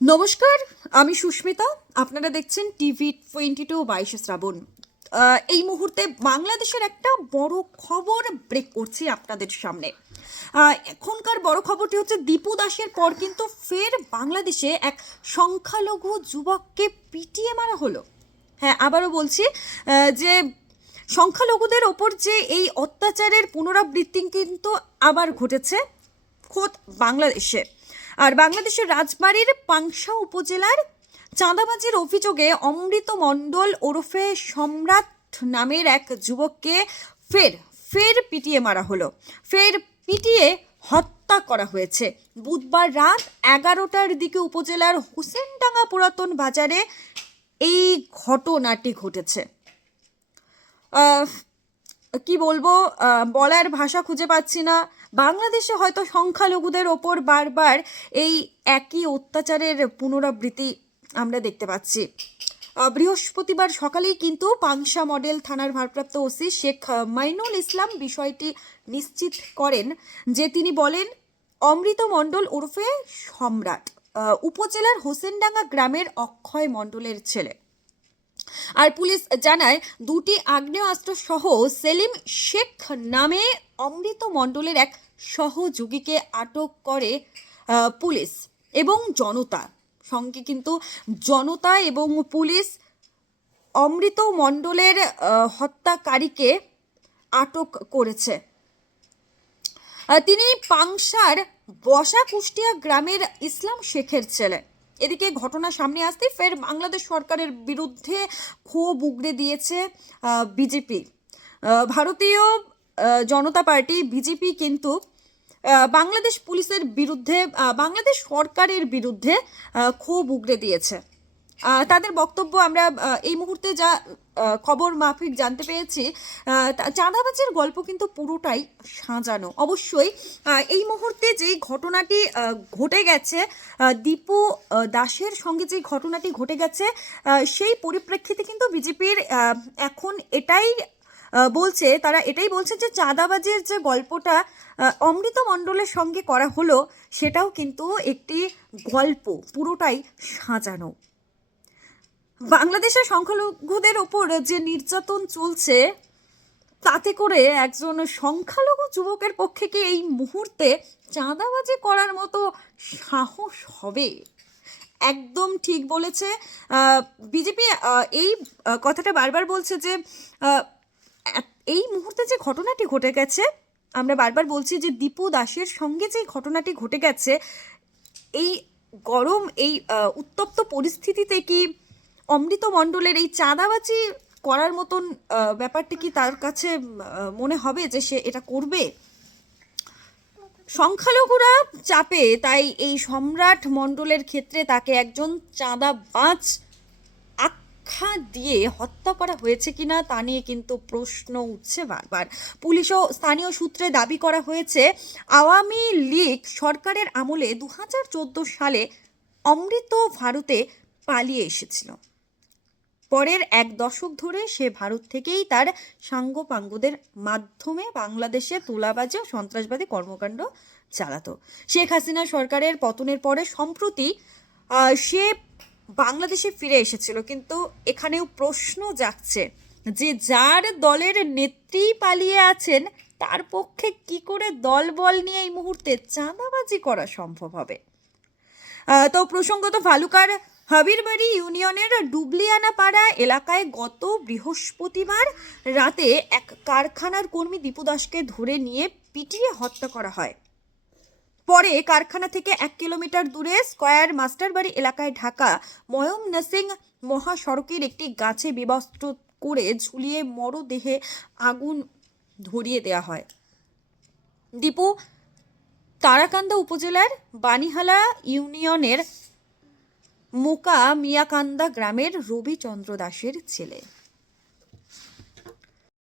নমস্কার, আমি সুস্মিতা। আপনারা দেখছেন TV22 22 শ্রাবণ। এই মুহূর্তে বাংলাদেশের একটা বড় খবর ব্রেক করছি আপনাদের সামনে। এখনকার বড় খবরটি হচ্ছে দীপু দাসের পর কিন্তু ফের বাংলাদেশে এক সংখ্যালঘু যুবককে পিটিয়ে মারা হলো। হ্যাঁ, আবারও বলছি যে সংখ্যালঘুদের ওপর যে এই অত্যাচারের পুনরাবৃত্তি কিন্তু আবার ঘটেছে খোদ বাংলাদেশে। আর বাংলাদেশের রাজবাড়ির পাংশা উপজেলার চাঁদাবাজির অভিযোগে অমৃত মণ্ডল ওরফে সম্রাট নামের এক যুবককে ফের পিটিয়ে মারা হলো। ফের পিটিয়ে হত্যা করা হয়েছে। বুধবার রাত 11টার দিকে উপজেলার হোসেনডাঙ্গা পুরাতন বাজারে এই ঘটনাটি ঘটেছে। কি বলবো, বলার ভাষা খুঁজে পাচ্ছি না। বাংলাদেশে হয়তো সংখ্যালঘুদের ওপর বারবার এই একই অত্যাচারের পুনরাবৃত্তি আমরা দেখতে পাচ্ছি। বৃহস্পতিবার সকালেই কিন্তু পাংশা মডেল থানার ভারপ্রাপ্ত ওসি শেখ মাইনুল ইসলাম বিষয়টি নিশ্চিত করেন, যে তিনি বলেন অমৃত মণ্ডল ওরফে সম্রাট উপজেলার হোসেনডাঙ্গা গ্রামের অক্ষয় মণ্ডলের ছেলে। আর পুলিশ জানায় দুটি আগ্নেয়াস্ত্র সহ সেলিম শেখ নামে অমৃত মণ্ডলের এক সহযোগীকে আটক করে পুলিশ এবং জনতা। সঙ্গে কিন্তু জনতা এবং পুলিশ অমৃত মণ্ডলের হত্যাকারীকে আটক করেছে। তিনি পাংশার বসা কুষ্টিয়া গ্রামের ইসলাম শেখের ছেলে। এদিকে ঘটনা সামনে আসতে ফের বাংলাদেশ সরকারের বিরুদ্ধে ক্ষোভ উগরে দিয়েছে বিজেপি। ভারতীয় জনতা পার্টি বিজেপি কিন্তু বাংলাদেশ পুলিশের বিরুদ্ধে, বাংলাদেশ সরকারের বিরুদ্ধে ক্ষোভ উগরে দিয়েছে। তাদের বক্তব্য আমরা এই মুহূর্তে যা খবর মাফিক জানতে পেরেছি, চাঁদাবাজির গল্প কিন্তু পুরোটাই সাজানো। অবশ্যই এই মুহূর্তে যেই ঘটনাটি ঘটে গেছে, দীপু দাসের সঙ্গে যে ঘটনাটি ঘটে গেছে, সেই পরিপ্রেক্ষিতে কিন্তু বিজেপির এখন তারা এটাই বলছে যে চাঁদাবাজির যে গল্পটা অমৃত মণ্ডলের সঙ্গে করা হলো, সেটাও কিন্তু একটি গল্প, পুরোটাই সাজানো। বাংলাদেশের সংখ্যালঘুদের ওপর যে নির্যাতন চলছে, তাতে করে একজন সংখ্যালঘু যুবকের পক্ষে কি এই মুহূর্তে চাঁদাবাজি করার মতো সাহস হবে? একদম ঠিক বলেছে বিজেপি। এই কথাটা বারবার বলছে যে এই মুহূর্তে যে ঘটনাটি ঘটে গেছে, আমরা বারবার বলছি যে দীপু দাসের সঙ্গে যে ঘটনাটি ঘটে গেছে, এই গরম, এই উত্তপ্ত পরিস্থিতিতে কি অমৃত মণ্ডলের এই চাঁদাবাজি করার মতন ব্যাপারটি কি তার কাছে মনে হবে যে সে এটা করবে? সংখ্যালঘুরা চাপে, তাই এই সম্রাট মণ্ডলের ক্ষেত্রে তাকে একজন চাঁদাবাজ আখ্যা দিয়ে হত্যা করা হয়েছে কিনা তা নিয়ে কিন্তু প্রশ্ন উঠছে বারবার। পুলিশ ও স্থানীয় সূত্রে দাবি করা হয়েছে, আওয়ামী লীগ সরকারের আমলে 2014 সালে অমৃত ভারতে পালিয়ে এসেছিল। পরের এক দশক ধরে সে ভারত থেকেই তার সাঙ্গপাঙ্গদের মাধ্যমে বাংলাদেশে তোলাবাজি ও সন্ত্রাসবাদী কর্মকাণ্ড চালাতো। শেখ হাসিনা সরকারের পতনের পরে সম্প্রতি সে বাংলাদেশে ফিরে এসেছিল, কিন্তু এখানেও প্রশ্ন জাগছে যে যার দলের নেত্রী পালিয়ে আছেন, তার পক্ষে কি করে দলবল নিয়ে এই মুহূর্তে চাঁদাবাজি করা সম্ভব হবে? তো প্রসঙ্গত ভালুকার হাবিরবাড়ি ইউনিয়নের ডুবলিয়ানাপাড়া এলাকায় গত বৃহস্পতিবার রাতে এক কারখানার কর্মী দীপু দাসকে ধরে নিয়ে পিটিয়ে হত্যা করা হয়। পরে কারখানা থেকে 1 কিলোমিটার দূরে স্কয়ার মাস্টারবাড়ি এলাকায় ঢাকা ময়মনসিং মহাসড়কের একটি গাছে বিবস্ত্র করে ঝুলিয়ে মরদেহে আগুন ধরিয়ে দেওয়া হয়। দীপু তারাকান্দা উপজেলার বানিহালা ইউনিয়নের মোকা মিয়াকান্দা গ্রামের রবিচন্দ্র দাসের ছেলে।